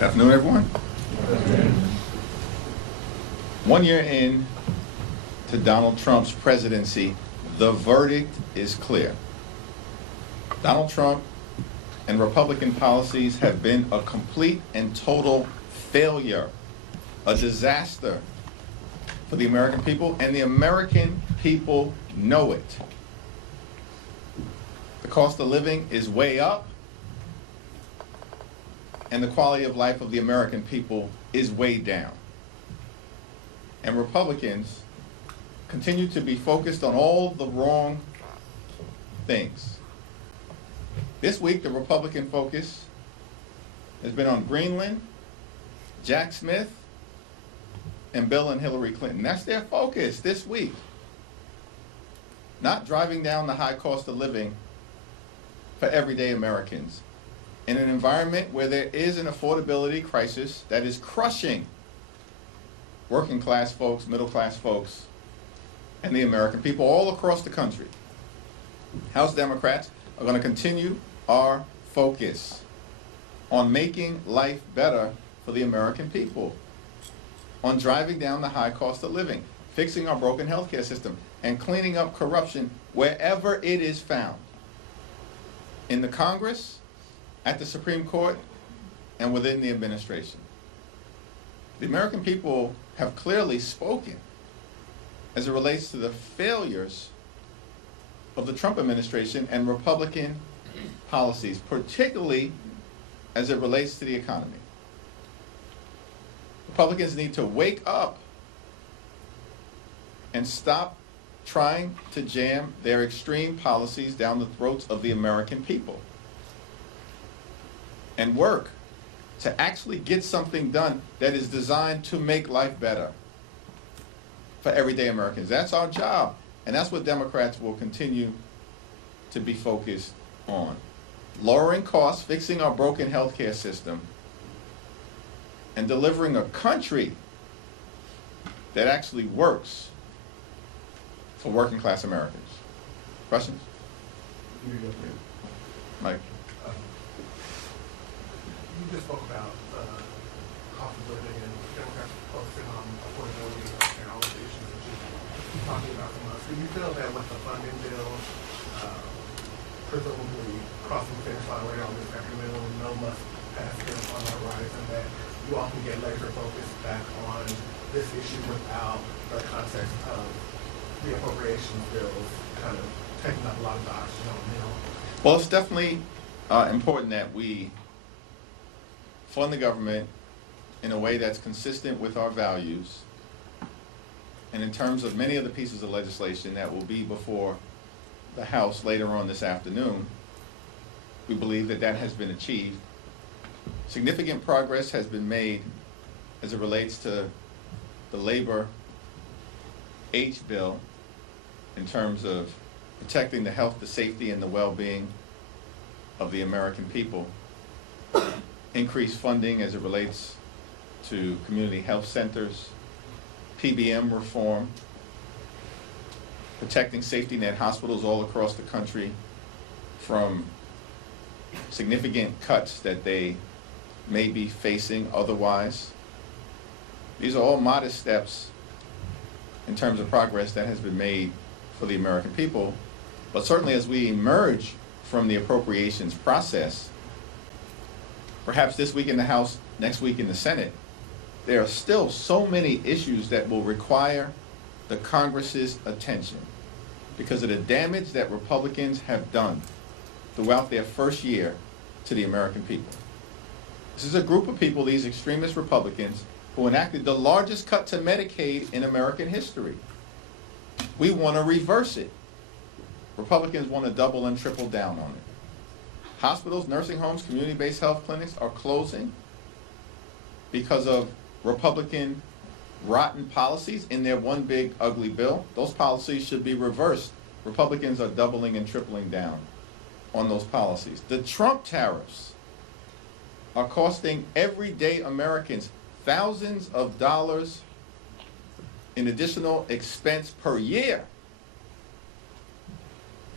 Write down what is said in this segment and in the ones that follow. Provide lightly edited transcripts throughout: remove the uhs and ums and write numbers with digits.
Good afternoon, everyone. 1 year in to Donald Trump's presidency, the verdict is clear. Donald Trump and Republican policies have been a complete and total failure, a disaster for the American people, and the American people know it. The cost of living is way up, and the quality of life of the American people is way down. And Republicans continue to be focused on all the wrong things. This week, the Republican focus has been on Greenland, Jack Smith, and Bill and Hillary Clinton. That's their focus this week. Not driving down the high cost of living for everyday Americans in an environment where there is an affordability crisis that is crushing working class folks, middle class folks, and the American people all across the country. House Democrats are going to continue our focus on making life better for the American people, on driving down the high cost of living, fixing our broken healthcare system, and cleaning up corruption wherever it is found. In the Congress, at the Supreme Court, and within the administration. The American people have clearly spoken as it relates to the failures of the Trump administration and Republican policies, particularly as it relates to the economy. Republicans need to wake up and stop trying to jam their extreme policies down the throats of the American people and work to actually get something done that is designed to make life better for everyday Americans. That's our job, and that's what Democrats will continue to be focused on. Lowering costs, fixing our broken healthcare system, and delivering a country that actually works for working class Americans. Questions? Mike. You just spoke about cost of living and Democrats focusing on affordability and all of the issues that you're talking about from us. Do you feel that with the funding bill presumably crossing the finish line later on this afternoon, no must pass bills on the horizon, that you all can get laser focused back on this issue without the context of the appropriations bills kind of taking up a lot of the oxygen on the hill? Well, it's definitely important that we fund the government in a way that's consistent with our values. And in terms of many of the pieces of legislation that will be before the House later on this afternoon, we believe that that has been achieved. Significant progress has been made as it relates to the labor H bill in terms of protecting the health, the safety, and the well-being of the American people. Increased funding as it relates to community health centers, PBM reform, protecting safety net hospitals all across the country from significant cuts that they may be facing otherwise. These are all modest steps in terms of progress that has been made for the American people, but certainly as we emerge from the appropriations process, perhaps this week in the House, next week in the Senate, there are still so many issues that will require the Congress's attention because of the damage that Republicans have done throughout their first year to the American people. This is a group of people, these extremist Republicans, who enacted the largest cut to Medicaid in American history. We want to reverse it. Republicans want to double and triple down on it. Hospitals, nursing homes, community-based health clinics are closing because of Republican rotten policies in their one big ugly bill. Those policies should be reversed. Republicans are doubling and tripling down on those policies. The Trump tariffs are costing everyday Americans thousands of dollars in additional expense per year.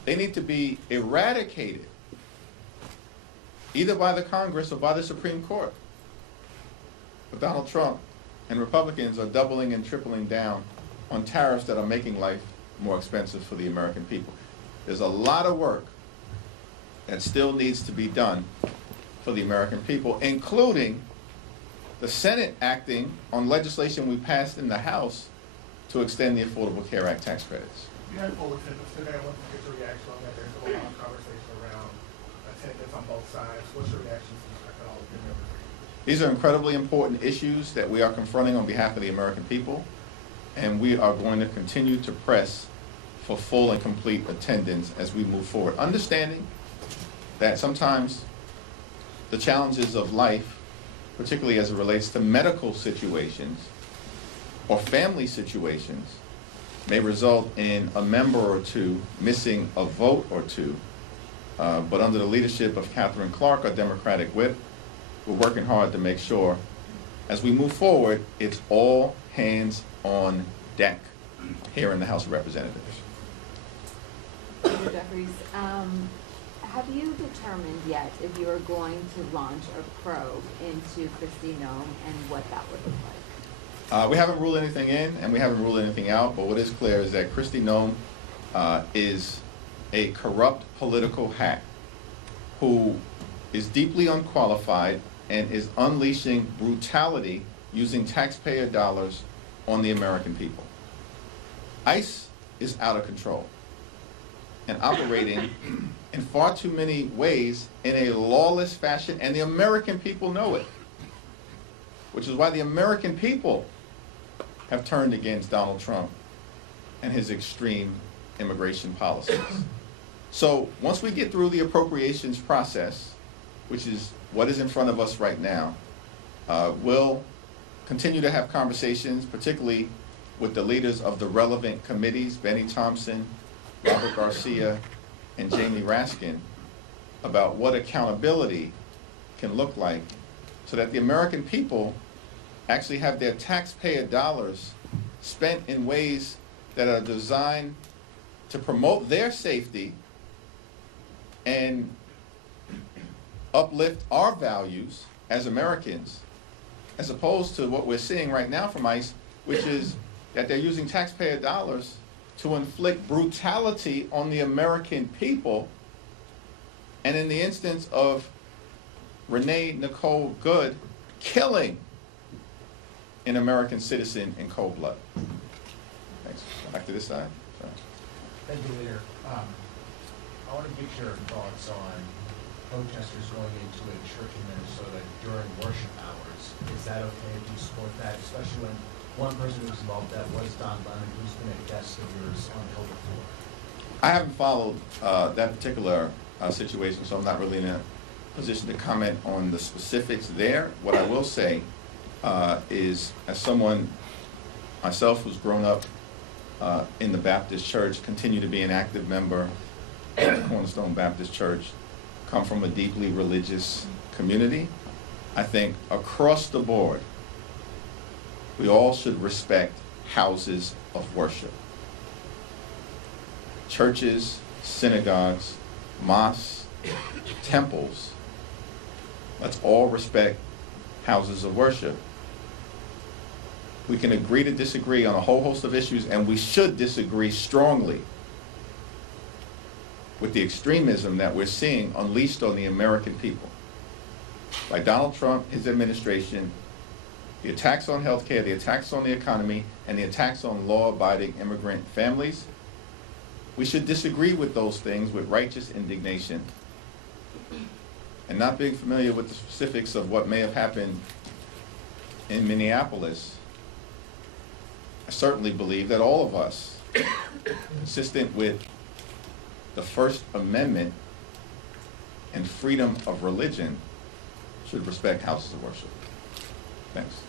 They need to be eradicated, either by the Congress or by the Supreme Court. But Donald Trump and Republicans are doubling and tripling down on tariffs that are making life more expensive for the American people. There's a lot of work that still needs to be done for the American people, including the Senate acting on legislation we passed in the House to extend the Affordable Care Act tax credits. You had full attendance today. I want to get your reaction on that. There's a lot of conversation around attendance on both sides. What's your reaction to the fact that all of your members are here? These are incredibly important issues that we are confronting on behalf of the American people, and we are going to continue to press for full and complete attendance as we move forward, understanding that sometimes the challenges of life, particularly as it relates to medical situations or family situations, may result in a member or two missing a vote or two. But under the leadership of Catherine Clark, our Democratic whip, we're working hard to make sure as we move forward, it's all hands on deck here in the House of Representatives. Mr. Jeffries, have you determined yet if you are going to launch a probe into Kristi Noem and what that would look like? We haven't ruled anything in and we haven't ruled anything out, but what is clear is that Kristi Noem is a corrupt political hack who is deeply unqualified and is unleashing brutality using taxpayer dollars on the American people. ICE is out of control and operating in far too many ways in a lawless fashion, and the American people know it, which is why the American people have turned against Donald Trump and his extreme immigration policies. So once we get through the appropriations process, which is what is in front of us right now, we'll continue to have conversations, particularly with the leaders of the relevant committees, Benny Thompson, Robert Garcia, and Jamie Raskin, about what accountability can look like so that the American people actually have their taxpayer dollars spent in ways that are designed to promote their safety and uplift our values as Americans, as opposed to what we're seeing right now from ICE, which is that they're using taxpayer dollars to inflict brutality on the American people. And in the instance of Renee Nicole Good, killing an American citizen in cold blood. Thanks. Back to this side. Sorry. Thank you, Leader. I want to get your thoughts on protesters going into a church in Minnesota during worship hours. Is that okay? Do you support that? Especially when one person who was involved with that was Don Lemon, who's been a guest of yours on the Hill before. I haven't followed that particular situation, so I'm not really in a position to comment on the specifics there. What I will say is, as someone myself who's grown up in the Baptist Church, continue to be an active member of the Cornerstone Baptist Church, come from a deeply religious community, I think across the board, we all should respect houses of worship. Churches, synagogues, mosques, temples. Let's all respect houses of worship. We can agree to disagree on a whole host of issues, and we should disagree strongly with the extremism that we're seeing unleashed on the American people. By Donald Trump, his administration, the attacks on healthcare, the attacks on the economy, and the attacks on law-abiding immigrant families. We should disagree with those things with righteous indignation. And not being familiar with the specifics of what may have happened in Minneapolis, I certainly believe that all of us, consistent with the First Amendment and freedom of religion, should respect houses of worship. Thanks.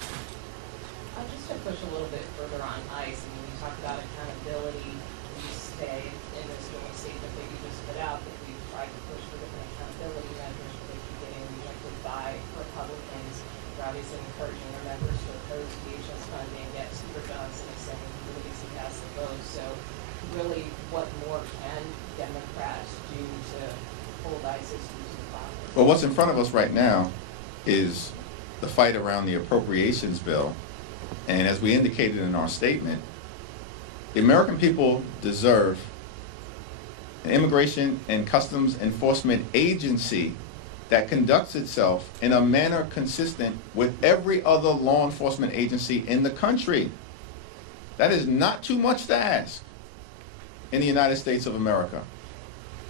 Just to push a little bit further on ICE, I mean, you talk about accountability, you say in this little statement that you just put out that we've tried to push for different accountability measures, but they keep getting rejected by Republicans. We're obviously encouraging our members to oppose DHS funding, yet Speaker Johnson is saying he believes he has the vote. So really, what more can Democrats do to hold ICE to the proper? Well, what's in front of us right now is the fight around the appropriations bill, and as we indicated in our statement, the American people deserve an immigration and customs enforcement agency that conducts itself in a manner consistent with every other law enforcement agency in the country. That is not too much to ask in the United States of America.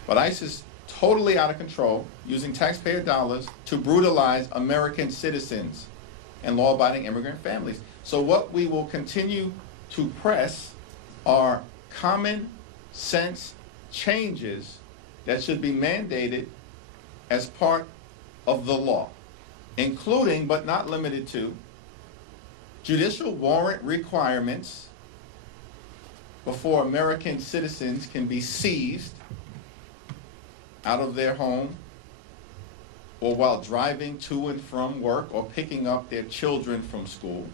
But ICE is totally out of control, using taxpayer dollars to brutalize American citizens and law-abiding immigrant families. So what we will continue to press are common sense changes that should be mandated as part of the law, including but not limited to judicial warrant requirements before American citizens can be seized out of their home or while driving to and from work or picking up their children from school.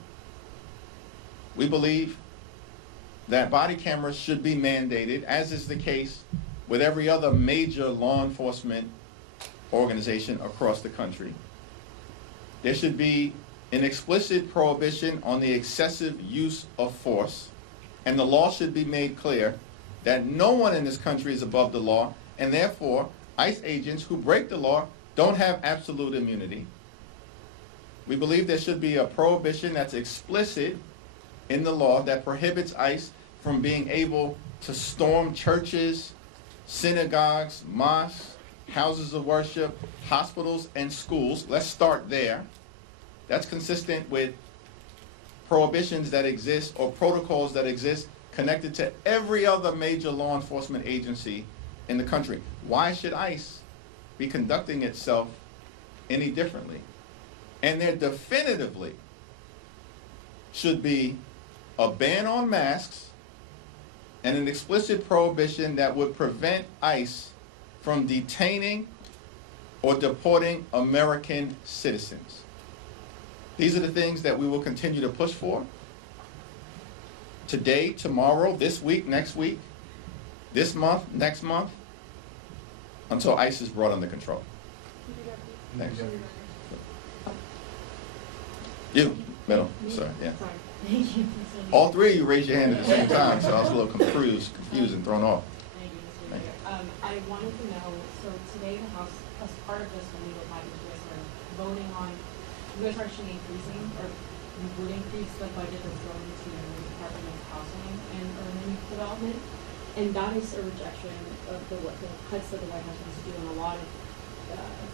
We believe that body cameras should be mandated, as is the case with every other major law enforcement organization across the country. There should be an explicit prohibition on the excessive use of force, and the law should be made clear that no one in this country is above the law, and therefore ICE agents who break the law don't have absolute immunity. We believe there should be a prohibition that's explicit in the law that prohibits ICE from being able to storm churches, synagogues, mosques, houses of worship, hospitals, and schools. Let's start there. That's consistent with prohibitions that exist or protocols that exist connected to every other major law enforcement agency in the country. Why should ICE be conducting itself any differently? And there definitively should be a ban on masks and an explicit prohibition that would prevent ICE from detaining or deporting American citizens. These are the things that we will continue to push for today, tomorrow, this week, next week, this month, next month, until ICE is brought under control. Thanks. You, middle, sorry, yeah. Thank you. All three of you raised your hand at the same time, so I was a little confused and thrown off. Thank you, Mr. Leader. I wanted to know, so today the House, as part of this legal package, you guys are voting on, you guys are actually increasing, or you would increase the budget that's going to the Department of Housing and Urban Development, and that is a rejection of the cuts that the White House wants to do on a lot of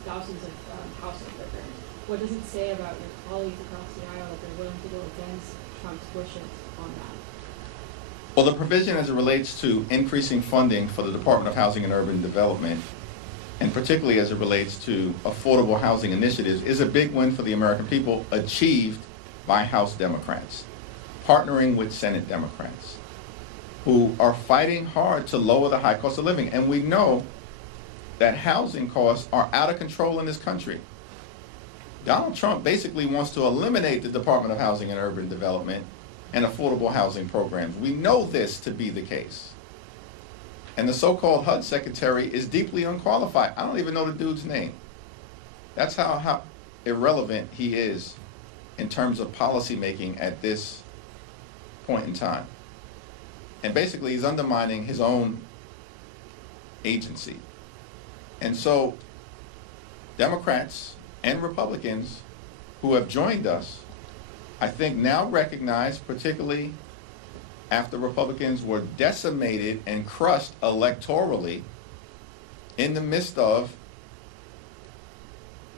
thousands of housing programs. What does it say about your colleagues across the aisle that they're willing to go against Trump's wishes on that? Well, the provision as it relates to increasing funding for the Department of Housing and Urban Development, and particularly as it relates to affordable housing initiatives, is a big win for the American people, achieved by House Democrats, partnering with Senate Democrats, who are fighting hard to lower the high cost of living. And we know that housing costs are out of control in this country. Donald Trump basically wants to eliminate the Department of Housing and Urban Development and affordable housing programs. We know this to be the case. And the so-called HUD secretary is deeply unqualified. I don't even know the dude's name. That's how irrelevant he is in terms of policy making at this point in time. And basically he's undermining his own agency. And so Democrats and Republicans who have joined us, I think now recognize, particularly after Republicans were decimated and crushed electorally in the midst of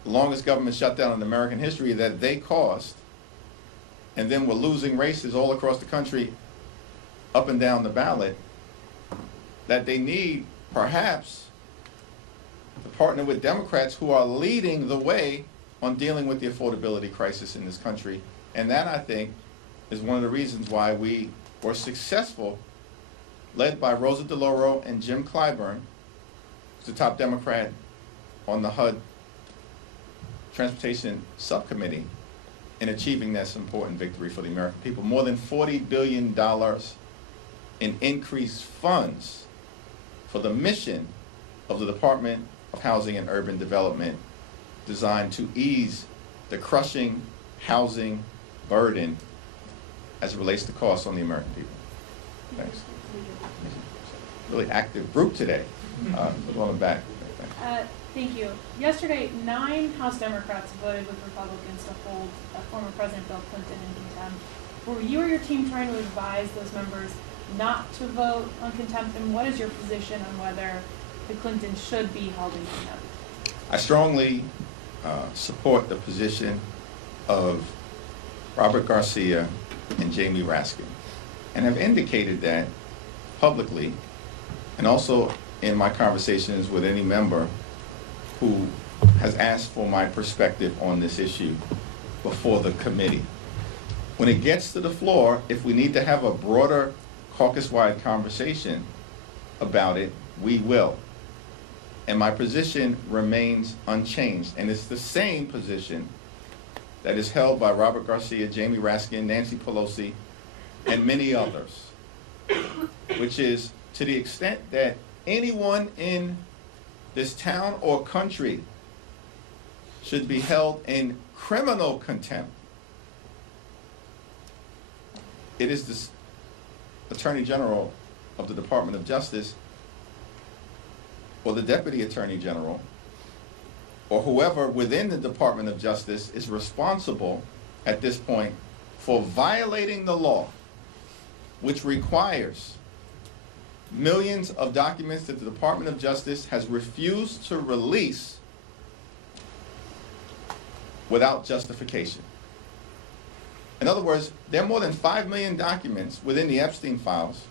the longest government shutdown in American history that they caused, and then were losing races all across the country up and down the ballot, that they need perhaps to partner with Democrats who are leading the way on dealing with the affordability crisis in this country. And that, I think, is one of the reasons why we were successful, led by Rosa DeLauro and Jim Clyburn, who's the top Democrat on the HUD Transportation Subcommittee, in achieving this important victory for the American people. More than $40 billion in increased funds for the mission of the Department of Housing and Urban Development, designed to ease the crushing housing burden as it relates to costs on the American people. Thanks. Really active group today. On the back. Thank you. Yesterday, 9 House Democrats voted with Republicans to hold former President Bill Clinton in contempt. Were you or your team trying to advise those members not to vote on contempt, and what is your position on whether the Clintons should be held in contempt? I strongly support the position of Robert Garcia and Jamie Raskin, and have indicated that publicly, and also in my conversations with any member who has asked for my perspective on this issue before the committee. When it gets to the floor, if we need to have a broader caucus-wide conversation about it, we will. And my position remains unchanged, and it's the same position that is held by Robert Garcia, Jamie Raskin, Nancy Pelosi, and many others, which is, to the extent that anyone in this town or country should be held in criminal contempt, it is the Attorney General of the Department of Justice, or the Deputy Attorney General, or whoever within the Department of Justice is responsible at this point for violating the law, which requires millions of documents that the Department of Justice has refused to release without justification. In other words, there are more than 5 million documents within the Epstein files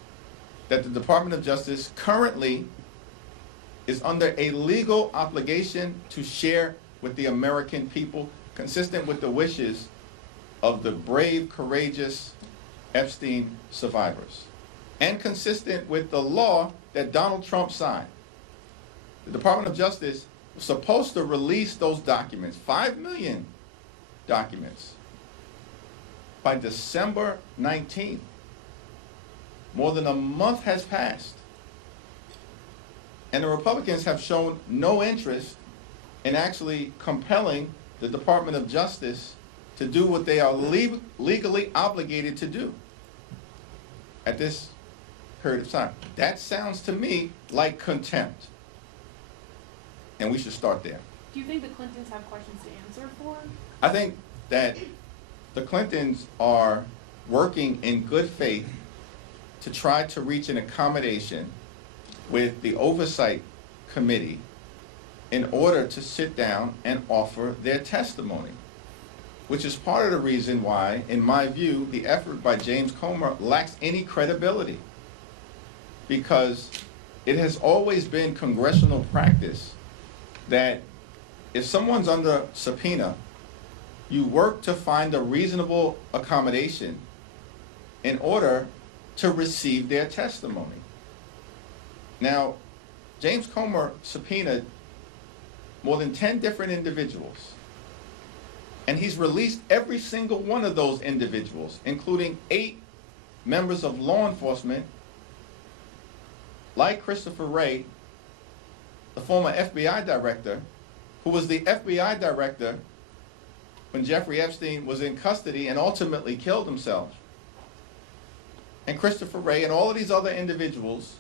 that the Department of Justice currently is under a legal obligation to share with the American people, consistent with the wishes of the brave, courageous Epstein survivors, and consistent with the law that Donald Trump signed. The Department of Justice was supposed to release those documents, 5 million documents, by December 19th. More than a month has passed. And the Republicans have shown no interest in actually compelling the Department of Justice to do what they are legally obligated to do at this period of time. That sounds to me like contempt. And we should start there. Do you think the Clintons have questions to answer for? I think that the Clintons are working in good faith to try to reach an accommodation with the Oversight Committee in order to sit down and offer their testimony, which is part of the reason why, in my view, the effort by James Comer lacks any credibility, because it has always been congressional practice that if someone's under subpoena, you work to find a reasonable accommodation in order to receive their testimony. Now, James Comer subpoenaed more than 10 different individuals, and he's released every single one of those individuals, including 8 members of law enforcement, like Christopher Wray, the former FBI director, who was the FBI director when Jeffrey Epstein was in custody and ultimately killed himself. And Christopher Wray and all of these other individuals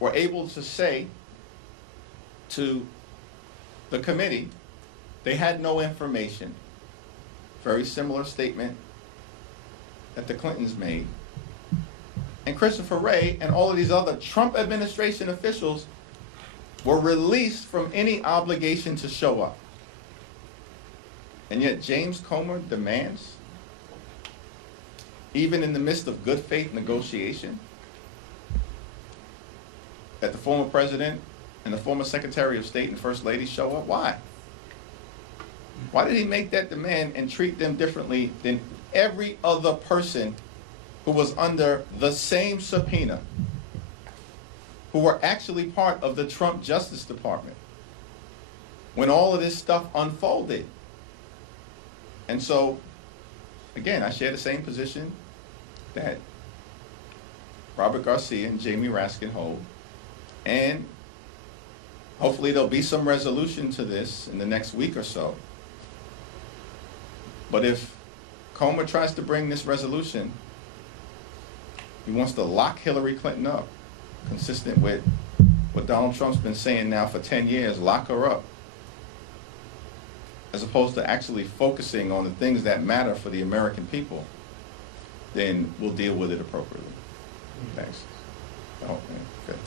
were able to say to the committee they had no information. Very similar statement that the Clintons made. And Christopher Wray and all of these other Trump administration officials were released from any obligation to show up. And yet James Comer demands, even in the midst of good faith negotiation, that the former president and the former Secretary of State and First Lady show up. Why? Why did he make that demand and treat them differently than every other person who was under the same subpoena, who were actually part of the Trump Justice Department when all of this stuff unfolded? And so, again, I share the same position that Robert Garcia and Jamie Raskin hold. And hopefully there'll be some resolution to this in the next week or so. But if Comer tries to bring this resolution, he wants to lock Hillary Clinton up, consistent with what Donald Trump's been saying now for 10 years, lock her up, as opposed to actually focusing on the things that matter for the American people, then we'll deal with it appropriately. Thanks. Oh, yeah, okay.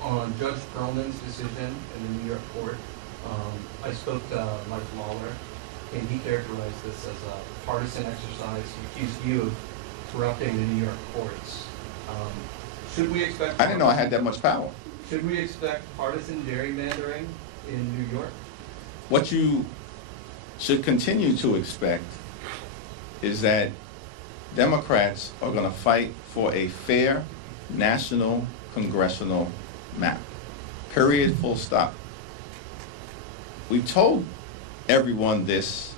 On Judge Perlman's decision in the New York court, I spoke to Mike Lawler, and he characterized this as a partisan exercise. He accused you of corrupting the New York courts. Should we expect... I didn't know I had that much power. Should we expect partisan gerrymandering in New York? What you should continue to expect is that Democrats are going to fight for a fair national congressional map. Period, full stop. We told everyone this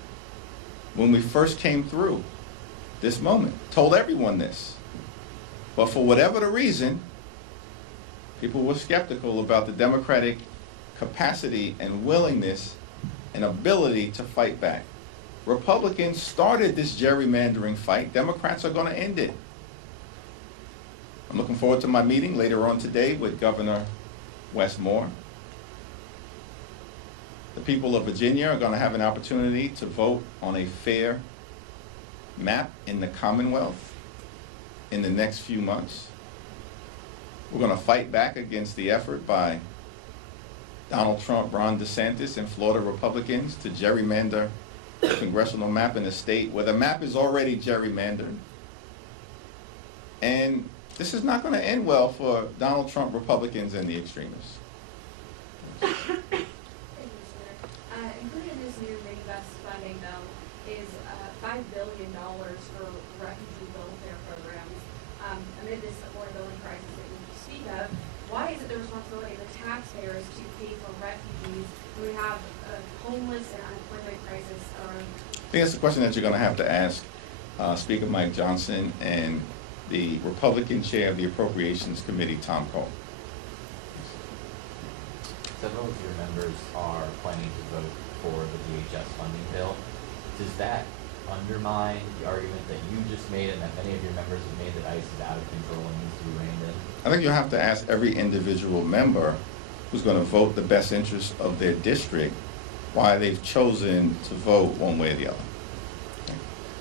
when we first came through this moment. Told everyone this. But for whatever the reason, people were skeptical about the Democratic capacity and willingness and ability to fight back. Republicans started this gerrymandering fight. Democrats are going to end it. I'm looking forward to my meeting later on today with Governor Wes Moore. The people of Virginia are going to have an opportunity to vote on a fair map in the Commonwealth in the next few months. We're going to fight back against the effort by Donald Trump, Ron DeSantis, and Florida Republicans to gerrymander the congressional map in a state where the map is already gerrymandered. And this is not going to end well for Donald Trump Republicans and the extremists. Thank you, Senator. Included in this new minibus funding bill is $5 billion for refugee welfare programs. Amid this affordability crisis that you speak of, why is it the responsibility of the taxpayers to pay for refugees when we have a homeless and unemployment crisis around? I think that's the question that you're going to have to ask Speaker Mike Johnson and the Republican chair of the Appropriations Committee, Tom Cole. Several of your members are planning to vote for the DHS funding bill. Does that undermine the argument that you just made and that many of your members have made that ICE is out of control and needs to be reined in? I think you'll have to ask every individual member who's going to vote the best interest of their district why they've chosen to vote one way or the other.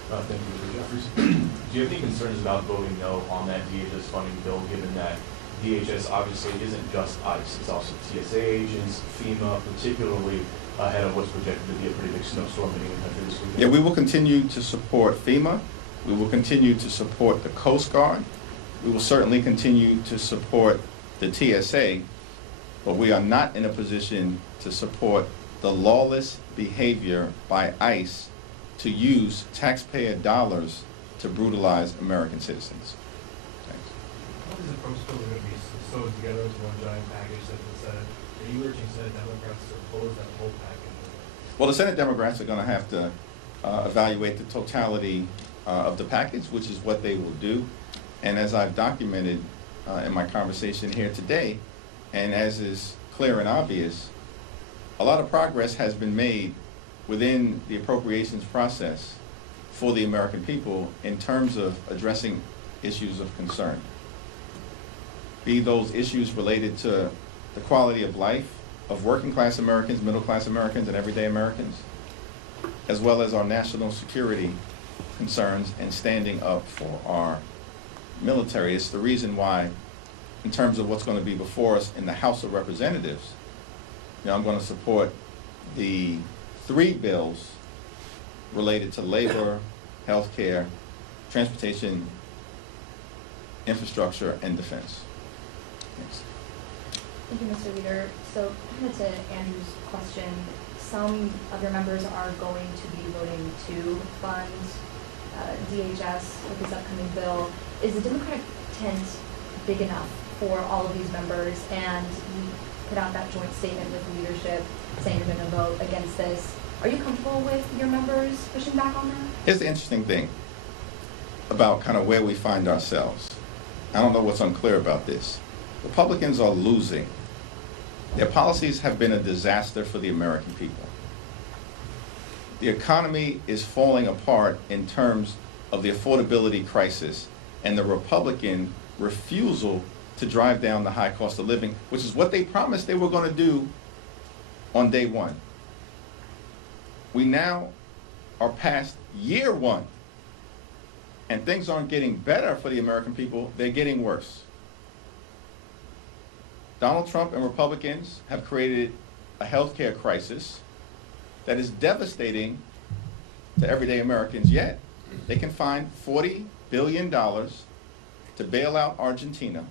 Thank you, Mr. Jeffries. Do you have any concerns about voting no on that DHS funding bill, given that DHS obviously isn't just ICE, it's also TSA agents, FEMA, particularly ahead of what's projected to be a pretty big snowstorm hitting the country this weekend? Yeah, we will continue to support FEMA. We will continue to support the Coast Guard. We will certainly continue to support the TSA, but we are not in a position to support the lawless behavior by ICE to use taxpayer dollars to brutalize American citizens. Thanks. How is the approach still going to be sewed together as one giant package that the Senate? Are you urging Senate Democrats to oppose that whole package? Well, the Senate Democrats are going to have to evaluate the totality of the package, which is what they will do. And as I've documented in my conversation here today, and as is clear and obvious, a lot of progress has been made within the appropriations process for the American people in terms of addressing issues of concern. Be those issues related to the quality of life of working class Americans, middle class Americans, and everyday Americans, as well as our national security concerns and standing up for our military. It's the reason why, in terms of what's going to be before us in the House of Representatives, I'm going to support the 3 bills related to labor, health care, transportation, infrastructure, and defense. Thanks. Thank you, Mr. Leader. So, kind of to Andrew's question, some of your members are going to be voting to fund DHS with this upcoming bill. Is the Democratic tent big enough for all of these members? And you put out that joint statement with leadership saying you're going to vote against this. Are you comfortable with your members pushing back on that? Here's the interesting thing about kind of where we find ourselves. I don't know what's unclear about this. Republicans are losing. Their policies have been a disaster for the American people. The economy is falling apart in terms of the affordability crisis and the Republican refusal to drive down the high cost of living, which is what they promised they were going to do on day one. We now are past year one, and things aren't getting better for the American people, they're getting worse. Donald Trump and Republicans have created a healthcare crisis that is devastating to everyday Americans, yet they can find $40 billion to bail out Argentina,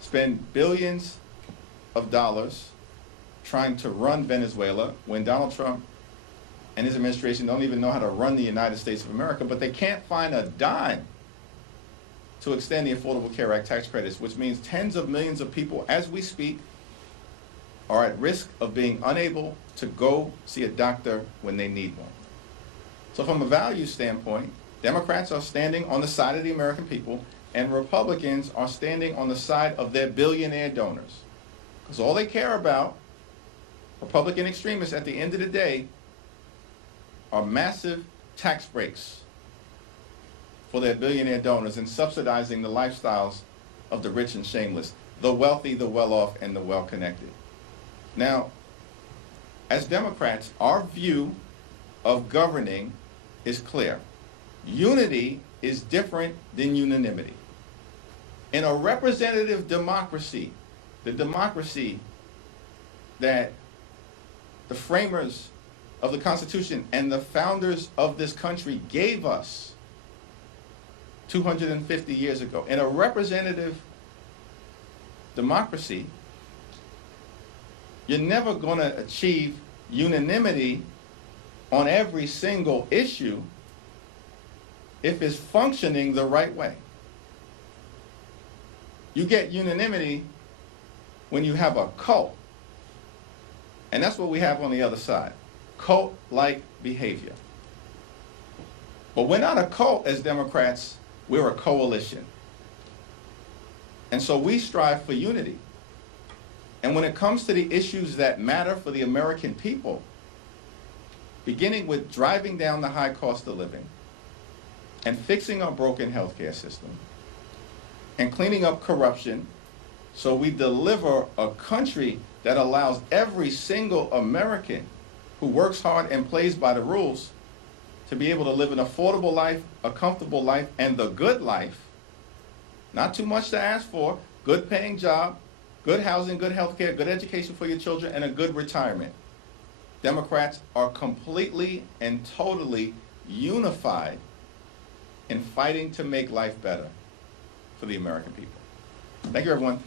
spend billions of dollars trying to run Venezuela when Donald Trump and his administration don't even know how to run the United States of America, but they can't find a dime to extend the Affordable Care Act tax credits, which means tens of millions of people, as we speak, are at risk of being unable to go see a doctor when they need one. So from a value standpoint, Democrats are standing on the side of the American people, and Republicans are standing on the side of their billionaire donors. Because all they care about, Republican extremists at the end of the day, are massive tax breaks for their billionaire donors and subsidizing the lifestyles of the rich and shameless, the wealthy, the well-off, and the well-connected. Now, as Democrats, our view of governing is clear. Unity is different than unanimity. In a representative democracy, the democracy that the framers of the Constitution and the founders of this country gave us 250 years ago, in a representative democracy, you're never going to achieve unanimity on every single issue if it's functioning the right way. You get unanimity when you have a cult. And that's what we have on the other side. Cult-like behavior. But we're not a cult as Democrats, we're a coalition. And so we strive for unity. And when it comes to the issues that matter for the American people, beginning with driving down the high cost of living and fixing our broken healthcare system and cleaning up corruption so we deliver a country that allows every single American who works hard and plays by the rules to be able to live an affordable life, a comfortable life, and the good life. Not too much to ask for, good paying job, good housing, good health care, good education for your children, and a good retirement. Democrats are completely and totally unified in fighting to make life better for the American people. Thank you, everyone.